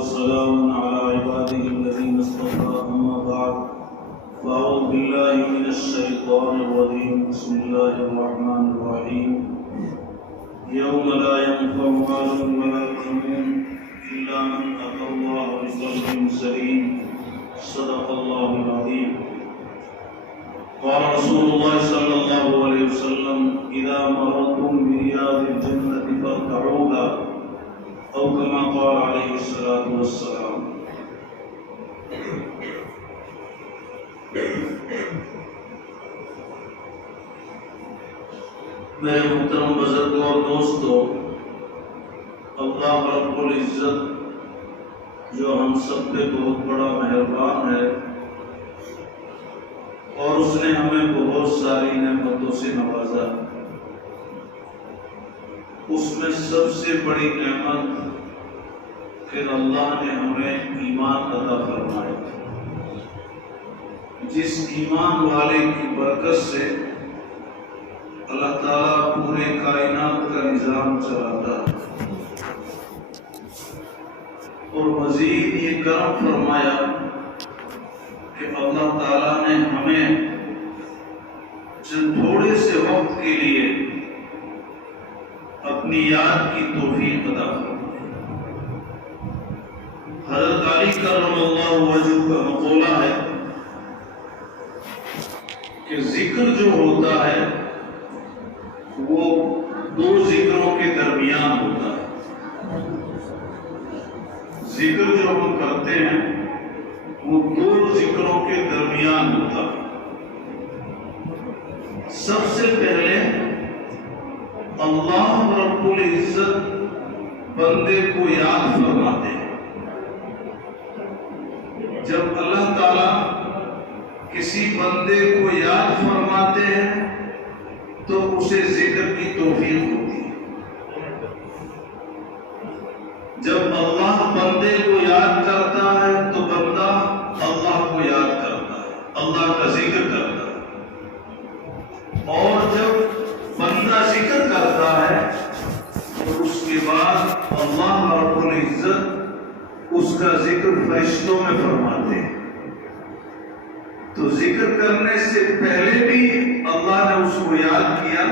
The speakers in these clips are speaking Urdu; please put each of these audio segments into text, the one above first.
وسلام على عباده الذين اصطفى أما بعد فأعوذ بالله من الشيطان الرجيم بسم الله الرحمن الرحيم يوم لا ينفع مال ولا بنون إلا من أتى الله بقلب سليم صدق الله العظيم قال رسول الله صلى الله عليه وسلم إذا مررتم برياض الجنة فارتعوها أو كما قال عليه الصلاة والسلام. میرے محترم بزرگوں اور دوستوں، اللہ رب العزت جو ہم سب پہ بہت بڑا مہربان ہے اور اس نے ہمیں بہت ساری نعمتوں سے نوازا، اس میں سب سے بڑی نعمت کہ اللہ نے ہمیں ایمان عطا فرمایا، جس ایمان والے کی برکت سے اللہ تعالیٰ پورے کائنات کا نظام چلاتا ہے اور مزید یہ کرم فرمایا کہ اللہ تعالیٰ نے ہمیں چند تھوڑے سے وقت کے لیے اپنی یاد کی توفیق عطا فرمائی۔ حضرت علی کرم اللہ وجہ کا مقولہ ہے کہ ذکر جو ہوتا ہے وہ دو ذکروں کے درمیان ہوتا ہے۔ ذکر جو ہم کرتے ہیں وہ دو ذکروں کے درمیان ہوتا ہے۔ سب سے پہلے اللہ رب العزت بندے کو یاد فرماتے ہیں۔ جب اللہ تعالیٰ کسی بندے کو یاد فرماتے ہیں تو اسے ذکر کی توفیق ہوتی ہے۔ جب اللہ بندے کو یاد کرتا ہے تو بندہ اللہ کو یاد کرتا ہے، اللہ کا ذکر کرتا ہے، اور جب بندہ ذکر کرتا ہے تو اس کے بعد اللہ رب العزت اس کا ذکر فرشتوں میں فرماتے ہیں۔ تو ذکر کرنے سے پہلے بھی اللہ نے اس کو یاد کیا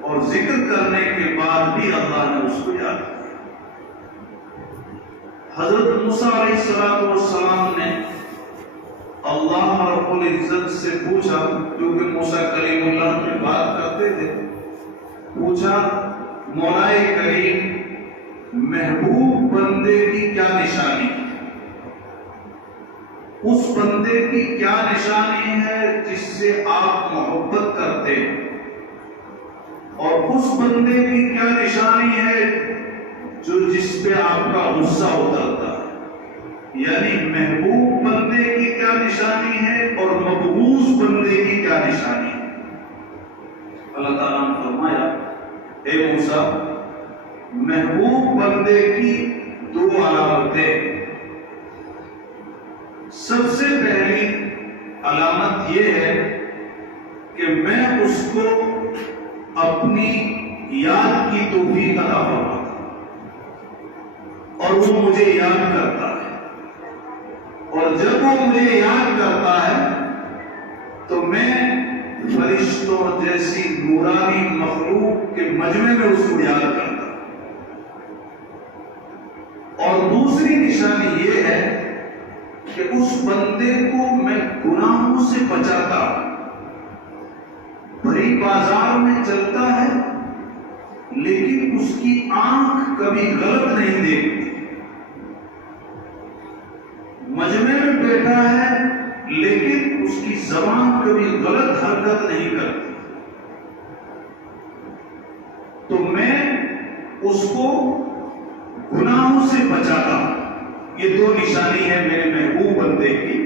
اور ذکر کرنے کے بعد بھی اللہ نے اس کو یاد کیا۔ حضرت موسیٰ علیہ السلام نے اللہ رب العزت سے پوچھا، کیونکہ موسیٰ کلیم اللہ کی بات کرتے تھے، پوچھا مولا کریم محبوب بندے کی کیا نشانی ہے؟ اس بندے کی کیا نشانی ہے جس سے آپ محبت کرتے ہیں، اور اس بندے کی کیا نشانی ہے جو جس پہ آپ کا غصہ اترتا ہے؟ یعنی محبوب بندے کی کیا نشانی ہے اور مقبوض بندے کی کیا نشانی ہے؟ اللہ تعالیٰ نے فرمایا، اے موسیٰ، محبوب بندے کی دو علامتیں۔ سب سے پہلی علامت یہ ہے کہ میں اس کو اپنی یاد کی توفیق عطا فرماتا ہوں اور وہ مجھے یاد کرتا ہے، اور جب وہ مجھے یاد کرتا ہے تو میں فرشتوں جیسی نورانی مخلوق کے مجمع میں اس کو یاد کرتا ہوں۔ اور دوسری نشانی یہ ہے کہ اس بندے کو میں گناہوں سے بچاتا ہوں۔ بھری بازار میں چلتا ہے لیکن اس کی آنکھ کبھی غلط نہیں دیکھتی، مجمع میں بیٹھا ہے لیکن اس کی زبان کبھی غلط حرکت نہیں کرتی، تو میں اس کو گناہوں سے بچاتا ہوں۔ یہ دو نشانی ہے میرے محبوب بندے کی۔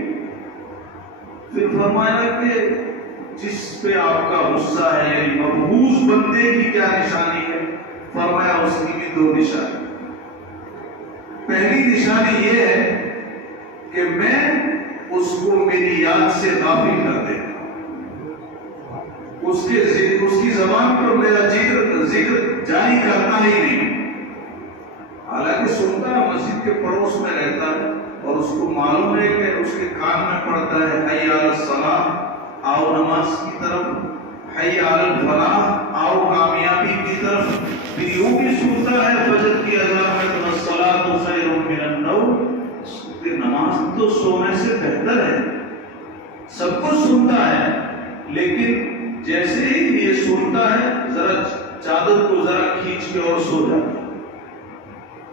پھر فرمایا کہ جس پہ آپ کا غصہ ہے یعنی مقبوض بندے کی کیا نشانی ہے؟ فرمایا اس کی بھی دو نشانی۔ پہلی نشانی یہ ہے کہ میں اس کو میری یاد سے غافل کر دیتا ہوں، اس کی زبان پر میرا ذکر جاری کرتا ہی نہیں، حالانکہ سنتا ہے، مسجد کے پڑوس میں پڑتا ہے حی علی الصلاۃ، آؤ نماز کی طرف، حی علی الفلاح، آؤ کامیابی کی طرف. پھر یوں بھی سنتا ہے فجر کی اذان میں الصلاۃ خیر من النوم. پھر نماز تو سونے سے بہتر ہے، سب کچھ سنتا ہے، لیکن جیسے ہی یہ سنتا ہے ذرا چادر کو ذرا کھینچ کے اور سو جاتا ہے،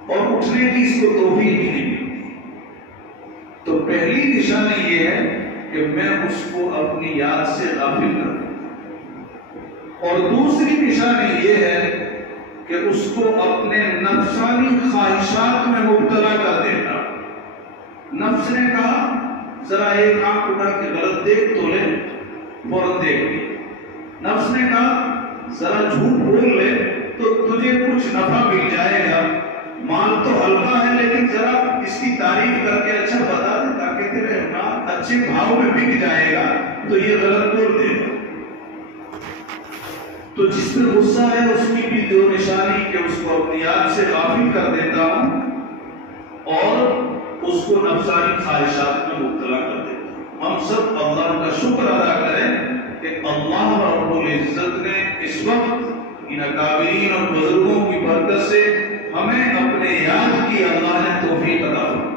اور اٹھنے کی اس کو توفیق ہی نہیں ملتی. تو پہلی نشانی یہ ہے کہ میں اس کو اپنی یاد سے غافل کر دوں، اور دوسری نشانی یہ ہے کہ اس کو اپنے نفسانی خواہشات میں مبتلا کر دیتا. نفس نے کہا ذرا ایک آنکھ اٹھا کے غلط دیکھ تو لے، فوراً دیکھ لی. نفس نے کہا ذرا جھوٹ بول لے تو تجھے کچھ نفع مل جائے گا، مال تو ہلکا ہے لیکن ذرا اس کی تعریف کر کے اچھا بتا دے تاکہ تیرے مال اچھے بھاؤ میں بک جائے گا، تو یہ غلط بول دے گا. تو جس پہ غصہ ہے اس کی بھی دو نشانی کہ اس کو اپنی یاد سے غافل کر دیتا ہوں اور اس کو نفسانی خواہشات میں مبتلا کر دیتا ہوں. ہم سب اللہ کا شکر ادا کریں کہ اللہ رب العزت نے اس وقت ان اکابرین اور بزرگوں کی برکت سے ہمیں اپنے یاد کی اللہ نے توفیق عطا فرمائی،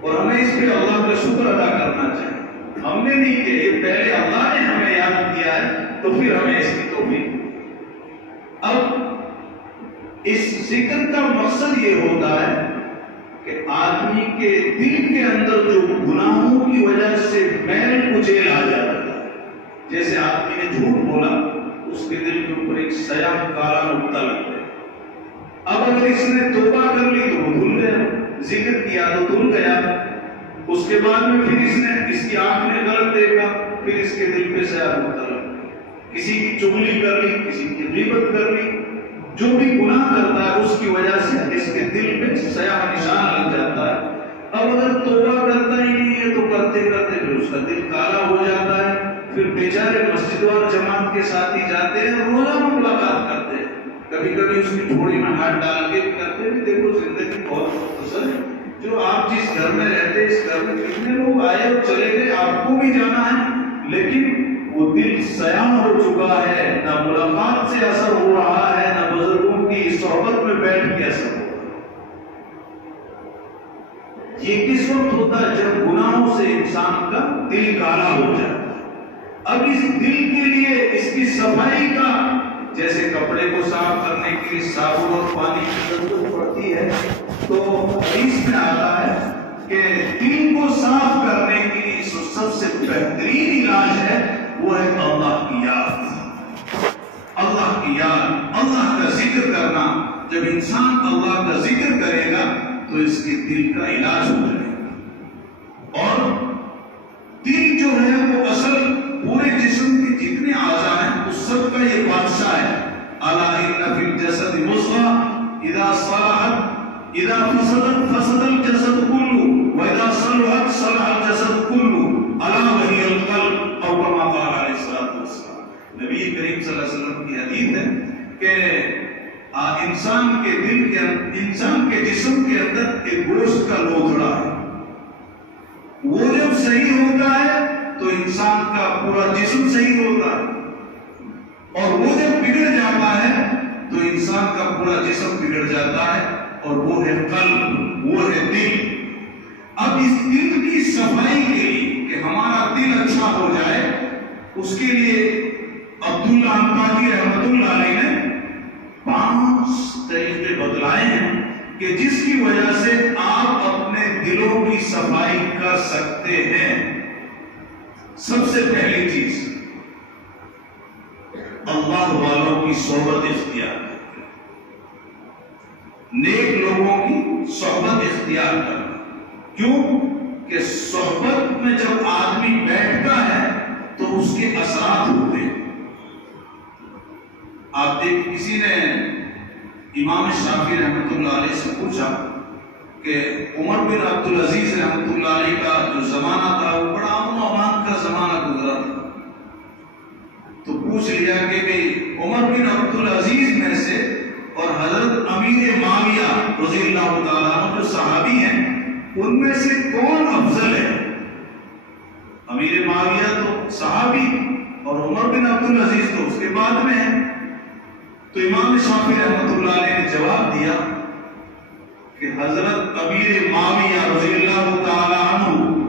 اور ہمیں اس پہ اللہ کا شکر ادا کرنا چاہیے. ہم نے نہیں کہ یہ پہلے اللہ نے ہمیں یاد کیا ہے تو پھر ہمیں اس کی توفیق. اب اس ذکر کا مقصد یہ ہوتا ہے کہ آدمی کے دل کے اندر جو گناہوں کی وجہ سے میل کچیل آ جاتا ہے، جیسے آدمی نے جھوٹ بولا اس کے دل کے اوپر ایک سیاہ کالا نقطہ لگتا ہے. اب اگر اس نے توبہ کر لی تو وہ دھل گیا، ذکر کیا تو دھل گیا. اس کے بعد میں پھر اس کی آنکھ نے غلط دیکھا، پھر اس کے دل پہ سیاہ نقطہ لگ گیا. کسی کی چغلی کر لی، کسی کی غیبت کر لی، جو بھی گناہ کرتا ہے اس کی وجہ سے اس کے دل پہ سیاہ نشان لگ جاتا ہے. اب اگر توبہ کرتا ہی نہیں ہے تو کرتے کرتے پھر اس کا دل کالا ہو جاتا ہے. پھر بیچارے مسجد اور جماعت کے ساتھ ہی جاتے ہیں، روزانہ ملاقات کرتے ہیں، کبھی کبھی اس کی تھوڑی میں ہاتھ ڈال کے کرتے ہیں. دیکھو زندگی بہت مختصر ہے، جو آپ جس گھر میں رہتے اس گھر میں کتنے لوگ آئے اور چلے گئے، آپ کو بھی جانا ہے، لیکن وہ دل سیاہ ہو چکا ہے، نہ ملاقات سے اثر ہو رہا ہے، نہ بزرگوں کی صحبت میں بیٹھ کے اثر ہو رہا ہے. یہ کس وقت ہوتا ہے؟ جب گناہوں سے انسان کا دل کالا ہو جاتا ہے. اب اس دل کے لیے اس کی صفائی کا، جیسے کپڑے کو صاف کرنے کے لیے صابن اور پانی کی ضرورت پڑتی ہے، تو حدیث میں آتا ہے کہ دل کو صاف کرنے کے لیے سب سے بہترین علاج ہے وہ ہے اللہ کی یاد. اللہ کی یاد، اللہ کا ذکر کرنا. جب انسان اللہ کا ذکر کرے گا تو اس کے دل کا علاج ہو جائے گا. اور دل جو ہے وہ اصل پورے جسم کے جتنے اعضاء ہیں اس سب کا یہ بادشاہ ہے. الا ان فی الجسد مضغہ اذا صلحت اذا فسدت فسد الجسد كله واذا صلحت صلح الجسد كله الا وهي القلب او كما قال علیہ الصلوۃ والسلام. نبی کریم صلی اللہ علیہ وسلم کی حدیث ہے کہ انسان کے جسم کے اندر ایک گوشت کا لوتھڑا ہے، وہ جب صحیح ہوتا ہے تو انسان کا پورا جسم صحیح ہوتا ہے، اور وہ جب بگڑ جاتا ہے تو انسان کا پورا جسم بگڑ جاتا ہے، اور وہ ہے قلب، وہ ہے دل. اب اس دل کی صفائی کے لیے کہ ہمارا دل اچھا ہو جائے، اس کے لیے عبداللہ انقادی رحمۃ اللہ علیہ نے 5 طریقے بتلائے ہیں کہ جس کی وجہ سے آپ اپنے دلوں کی صفائی کر سکتے ہیں. سب سے پہلی چیز اللہ والوں کی صحبت اختیار کرنا، نیک لوگوں کی صحبت اختیار کرنا. کیوں کہ صحبت میں جب آدمی بیٹھتا ہے تو اس کے اثرات ہوتے ہیں. آپ دیکھ، کسی نے امام شافعی رحمۃ اللہ علیہ سے پوچھا کہ عمر بن عبدالعزیز رحمۃ اللہ علیہ کا جو زمانہ تھا وہ بڑا امن و امان کا زمانہ گزرا تھا. تو پوچھ لیا کہ بھئی عمر بن عبدالعزیز میں سے اور حضرت امیر معاویہ رضی اللہ تعالیٰ عنہ جو صحابی ہیں ان میں سے کون افضل ہے؟ امیر معاویہ تو صحابی اور عمر بن عبدالعزیز تو اس کے بعد میں ہے. تو امام شافعی رحمۃ اللہ علیہ نے جواب دیا کہ حضرت امیر معاویہ رضی اللہ تعالی عنہ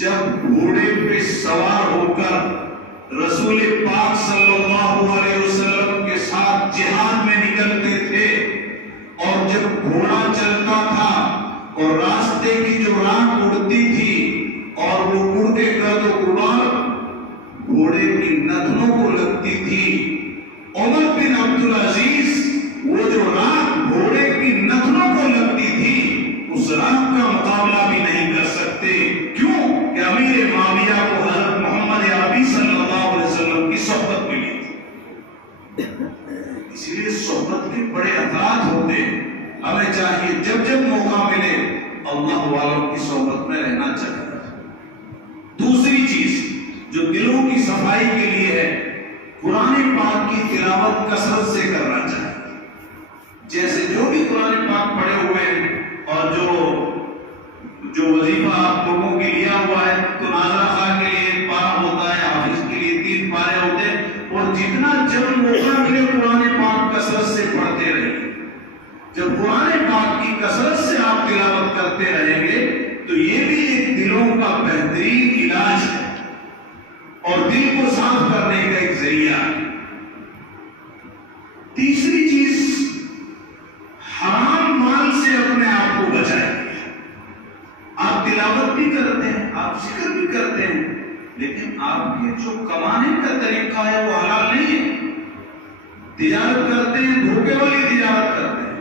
جب گھوڑے پہ سوار ہو کر رسول پاک صلی اللہ علیہ وسلم کے ساتھ جہاد میں نکلتے تھے، اور جب گھوڑا چلتا تھا اور راستے کی جو راہ اڑتی تھی اور وہ اڑ کے گرد و غبار گھوڑے کی نتنوں کو لگتی تھی، عمر بن عبدالعزیز وہ جو راہ گھوڑے کی نتنوں کو لگتی تھی اس راہ کا مقابلہ بھی نہیں کر سکتے. کیوں کہ امیر معاویہ کو حضرت محمد عربی صلی اللہ علیہ وسلم کی صحبت ملی تھی. اسی لیے صحبت کے بڑے اثرات ہوتے ہیں. ہمیں چاہیے جب جب موقع ملے اللہ والوں کی صحبت میں رہنا چاہیے. دوسری چیز جو دلوں کی صفائی کے لیے ہے، قرآن پاک کی تلاوت کثرت سے کرنا چاہیے. جیسے جو بھی قرآن پاک پڑھے ہوئے ہیں اور جو وظیفہ آپ لوگوں کے لیا ہوا ہے، تو ناظرہ خان کے لیے 1 پارہ ہوتا ہے، حافظ کے لیے 3 پارے ہوتے ہیں، اور جتنا جب موقع ملے قرآن پاک کثرت سے پڑھتے رہیں. جب قرآن پاک کی کثرت سے آپ تلاوت کرتے رہیں گے تو یہ بھی ایک دلوں کا بہترین علاج ہے اور دل کو صاف کرنے کا ایک ذریعہ ہے. تیسری چیز، حرام مال سے اپنے آپ کو بچائیں. آپ تلاوت بھی کرتے ہیں، آپ ذکر بھی کرتے ہیں، لیکن آپ کے جو کمانے کا طریقہ ہے وہ حلال نہیں ہے. تجارت کرتے ہیں، دھوکے والی تجارت کرتے ہیں.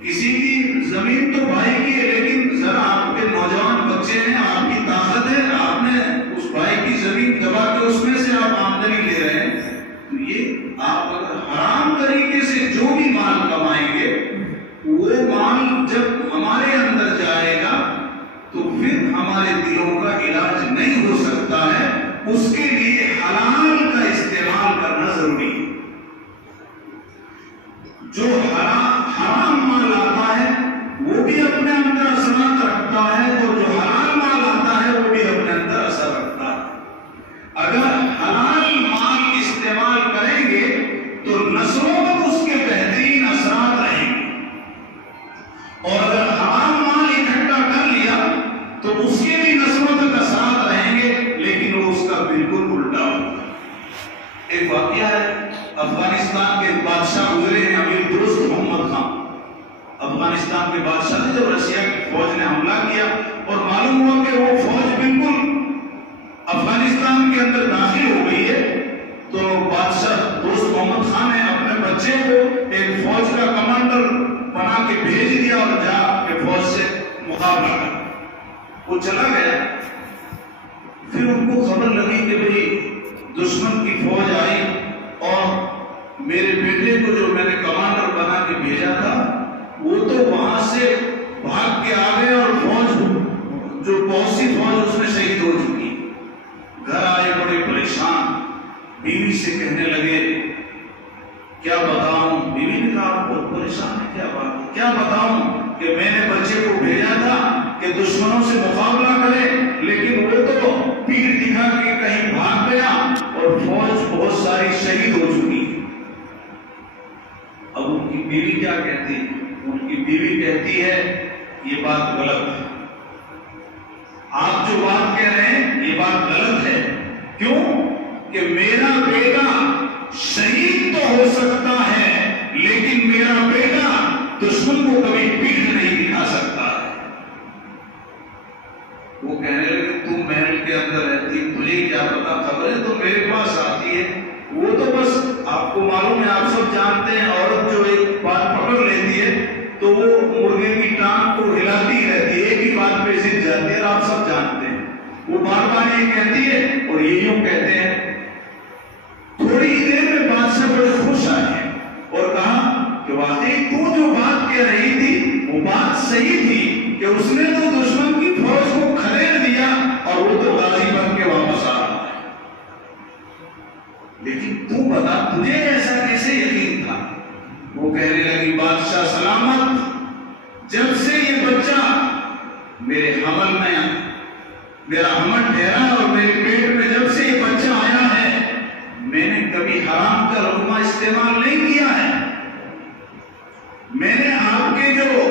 کسی کی زمین تو بھائی کی ہے، لیکن ذرا آپ کے نوجوان بچے ہیں، آپ کی طاقت ہے، آپ نے اس بھائی کی زمین دبا کے اس میں سے آپ آمدنی لے رہے ہیں. تو یہ آپ اگر حرام طریقے سے جو بھی مال کمائیں گے، وہ مال جب ہمارے اندر جائے گا تو پھر ہمارے دلوں کا علاج نہیں ہو سکتا ہے. اس کے لیے حلال کا استعمال کرنا ضروری ہے. جو حرام مال آتا ہے وہ بھی اپنے اندر اثرات رکھتا ہے، اور جو حلال مال آتا ہے وہ بھی اپنے اندر اثر رکھتا ہے. اگر حلال مال استعمال کریں گے تو نسلوں تک اس کے بہترین اثرات رہیں گے، اور اگر حرام مال اکٹھا کر لیا تو اس کے بھی نسلوں تک اثرات رہیں گے، لیکن وہ اس کا بالکل الٹا ہوگا. ایک واقعہ ہے، افغانستان کے بادشاہ گزرے ہیں امیر درست محمد خان. افغانستان کے بادشاہ نے جب رشیا کی فوج نے حملہ کیا اور معلوم ہوا کہ وہ فوج بالکل افغانستان کے اندر داخل ہو گئی ہے، تو بادشاہ درست محمد خان نے اپنے بچے کو ایک فوج کا کمانڈر بنا کے بھیج دیا اور جا کے فوج سے مقابلہ کر. وہ چلا گیا. پھر ان کو خبر لگی کہ بھئی دشمن کی فوج آئی اور میرے بیٹے کو جو میں نے کمانڈر بنا کے بھیجا تھا وہ تو وہاں سے بھاگ کے آ گئے، اور فوج جو بہت سی فوج اس میں شہید ہو چکی. گھر آئے بڑے پریشان، بیوی سے کہنے لگے کیا بتاؤں. بیوی نے کہا بہت پریشان ہے، کیا بات ہے؟ کیا بتاؤں کہ میں نے بچے کو بھیجا تھا کہ دشمنوں سے مقابلہ کرے، لیکن وہ تو پیر دکھا کے کہیں بھاگ گیا اور فوج بہت ساری شہید ہو چکی. اب ان کی بیوی کیا کہتی ہے؟ ان کی بیوی کہتی ہے یہ بات غلط ہے، آپ جو بات کہہ رہے ہیں یہ بات غلط ہے. کیوں کہ میرا بیٹا شہید تو ہو سکتا ہے، لیکن میرا بیٹا دشمن کو کبھی پیٹھ نہیں دکھا سکتا ہے. وہ کہنے لگے تم محل کے اندر رہتی، تجھے کیا پتا، خبریں تو میرے پاس آتی ہے. وہ تو بس آپ کو معلوم ہے، آپ سب جانتے ہیں، عورت جو ایک بات پکڑ لیتی ہے تو وہ مرغے کی ٹانگ کو ہلاتی رہتی ہے، ایک ہی بات پہ ضد جاتی ہے، اور آپ سب جانتے ہیں. وہ بار بار یہ کہتی ہے اور یہ یوں کہتے ہیں. تھوڑی ہی دیر میں بادشاہ بڑے خوش آئے اور کہا کہ واقعی تو جو بات کہہ رہی تھی وہ بات صحیح تھی کہ اس نے تو دشمن کی فوج کو کھڑیر دیا اور وہ تو غازی بن کے واپس آ رہا ہے، لیکن تو بتا تجھے ایسا کیسے یقین تھا؟ وہ کہنے لگی بادشاہ سلامت، جب سے یہ بچہ میرے حمل میں میرا عمل ٹھہرا اور میرے پیٹ میں جب سے یہ بچہ آیا ہے میں نے کبھی حرام کا لقمہ استعمال نہیں کیا ہے. میں نے آپ کے جو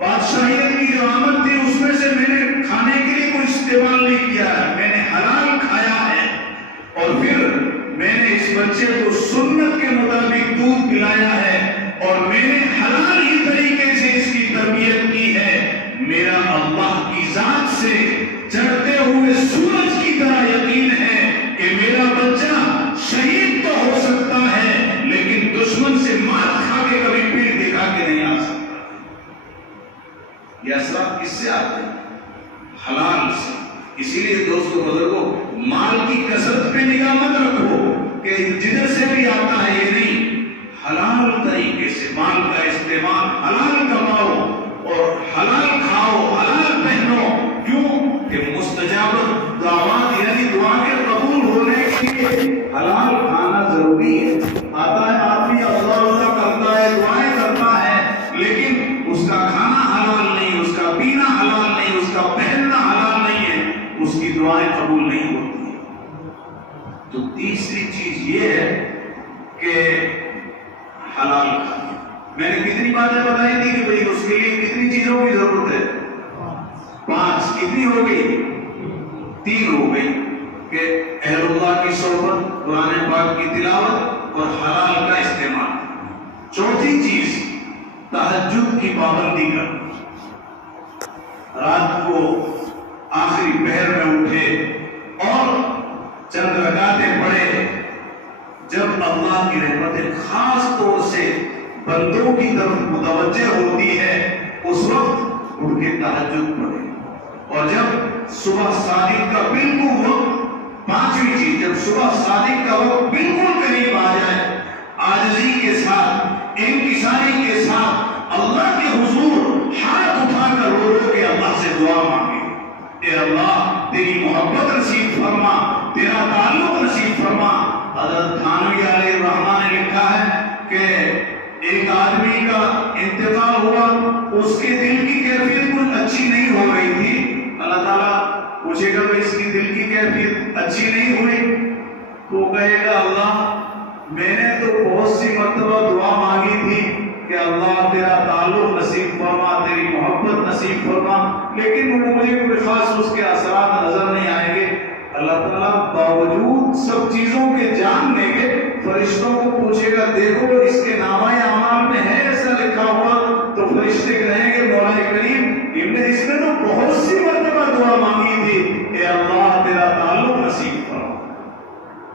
بادشاہیت کی جو آمد تھی اس میں سے میں نے کھانے کے لیے کوئی استعمال نہیں کیا ہے. میں نے حلال کھایا ہے اور پھر میں نے اس بچے کو سنت کے مطابق دودھ پلایا ہے اور میں نے حلال ہی طریقے سے اس کی تربیت کی ہے. میرا اللہ کی ذات سے چڑھتے ہوئے سورج کی طرح یقین ہے کہ میرا بچہ شہید تو ہو سکتا ہے لیکن دشمن سے مار کھا کے کبھی پیٹ دکھا کے نہیں آ سکتا. یہ اثرات کس سے آتے ہیں؟ حلال سے. اسی لیے دوستو بزرگوں مال کی کثرت پہ نگاہ مت رکھو کہ جدھر سے بھی آتا ہے یہ نہیں. حلال طریقے سے مال کا استعمال حلال کماؤ اور حلال کھاؤ حلال پہنو. کیوں کہ مستجاب دعوات یعنی دعا کے قبول ہونے کے لیے حلال کھانا ضروری ہے. آتا ہے آدمی اللہ کرتا ہے دعائیں کرتا ہے لیکن اس کا کھانا حلال نہیں, اس کا پینا حلال نہیں, اس کا پہننا حلال نہیں ہے, اس کی دعائیں قبول نہیں ہوتی. تو تیسری چیز یہ ہے کہ حلال کھانا. میں نے کتنی باتیں بتائی تھی کہ بھئی اس کے لیے کتنی چیزوں کی ضرورت ہے؟ 5. کتنی ہو گئی؟ 3 ہو گئی کہ اہل اللہ کی صحبت, قرآن پاک کی تلاوت اور حلال کا استعمال. 4تھی چیز تہجد کی پابندی کرنا. رات کو آخری پہر میں اٹھے اور چند رکعتیں پڑھے. جب اللہ کی رحمتیں خاص طور سے بندوں کی طرف متوجہ ہوتی ہے اس وقت اٹھ کے تہجد پڑھے. اور جب صبح صادق کا بالکل وقت 5ویں چیز جب صبح صادق کا وقت بالکل قریب آ جائے عاجزی کے ساتھ انکساری کے ساتھ اللہ کے حضور ہاتھ اٹھا کر رو رو کے اللہ سے دعا مانگے. اے اللہ تیری محبت نصیب فرما, تیرا تعلق نصیب فرما. حضرت تھانوی علیہ الرحمہ نے لکھا ہے کہ ایک آدمی کا انتقال ہوا, اس کے دل کی کیفیت کچھ اچھی نہیں ہو رہی تھی. اللہ تعالیٰ پوچھے گا اس کی دل کی کیفیت اچھی نہیں ہوئی تو کہے گا اللہ میں نے تو بہت سی مرتبہ دعا مانگی تھی کہ اللہ تیرا تعلق نصیب فرما, تیری محبت نصیب فرما, لیکن مجھے کوئی خاص اس کے اثرات نظر نہیں آئیں گے. اللہ تعالیٰ باوجود سب چیزوں کے جاننے کے فرشتوں کو پوچھے گا دیکھو اس کے نامہ اعمال میں ہے ایسا لکھا ہوا, تو فرشتے کہیں گے مولا کریم اس نے تو بہت سی مرتبہ دعا مانگی تھی, اے اللہ تیرا تعلق نصیب فرما,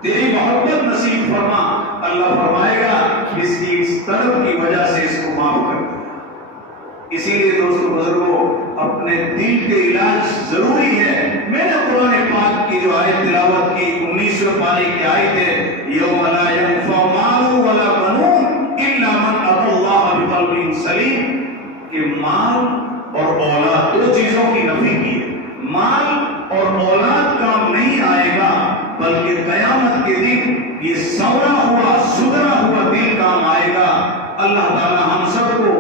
تیری محبت نصیب فرما. اللہ فرمائے گا اس کی اس طرف کی وجہ سے اس کو معاف کر دیا. اسی لیے دوستو بزرگوں اپنے دل کے علاج ضروری ہے. میں نے قرآن پاک کی جو آیت تلاوت کی 19ویں پارے کی آیت ہے یوم لا ينفع مال ولا بنون الا من اتى الله بقلب سلیم, کہ مال اور اولاد 2 چیزوں کی نفی کی ہے. مال اور اولاد کام نہیں آئے گا بلکہ قیامت کے دن یہ سورا ہوا سدھرا ہوا دل کام آئے گا. اللہ تعالی ہم سب کو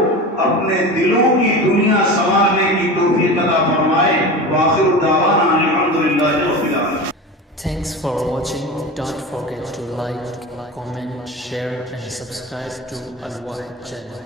اپنے دلوں کی دنیا سنوارنے کی توفیق عطا فرمائے. وآخر دعوانا الحمدللہ رب العالمین. Thanks for watching. Don't forget to like, comment, share and subscribe to Al Wahid channel.